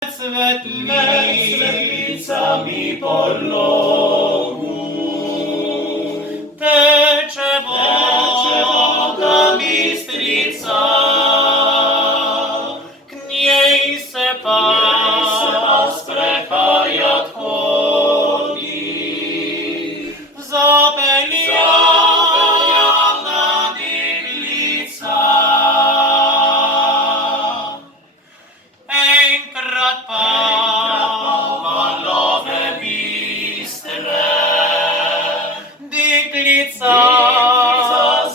Świetlicami podlogu tecze woda Bystrica, k niej se pas sprecha jak chodzi, zapeliona dyglica. Enkrat Pawalowe Bystre, dyglica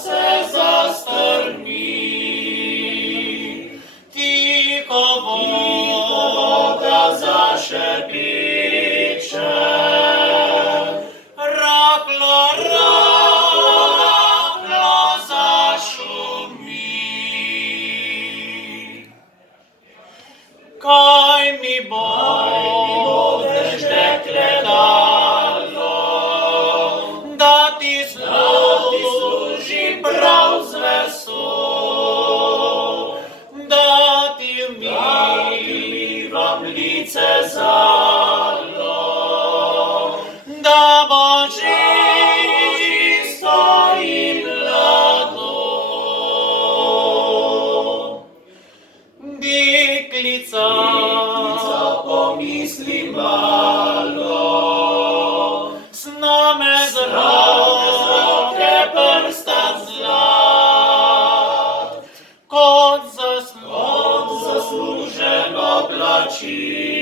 se zastrmi, ticho woda zaszepiecze, rachlo zaszumi. Kaj mi budeš dekle dalo, da ti služim prav z veso, da ti umivam lice zalo, da bo čisto in mlado. Deklica, pomisli malo, zname z roke prstan zlat, kot zasluženo plačilo.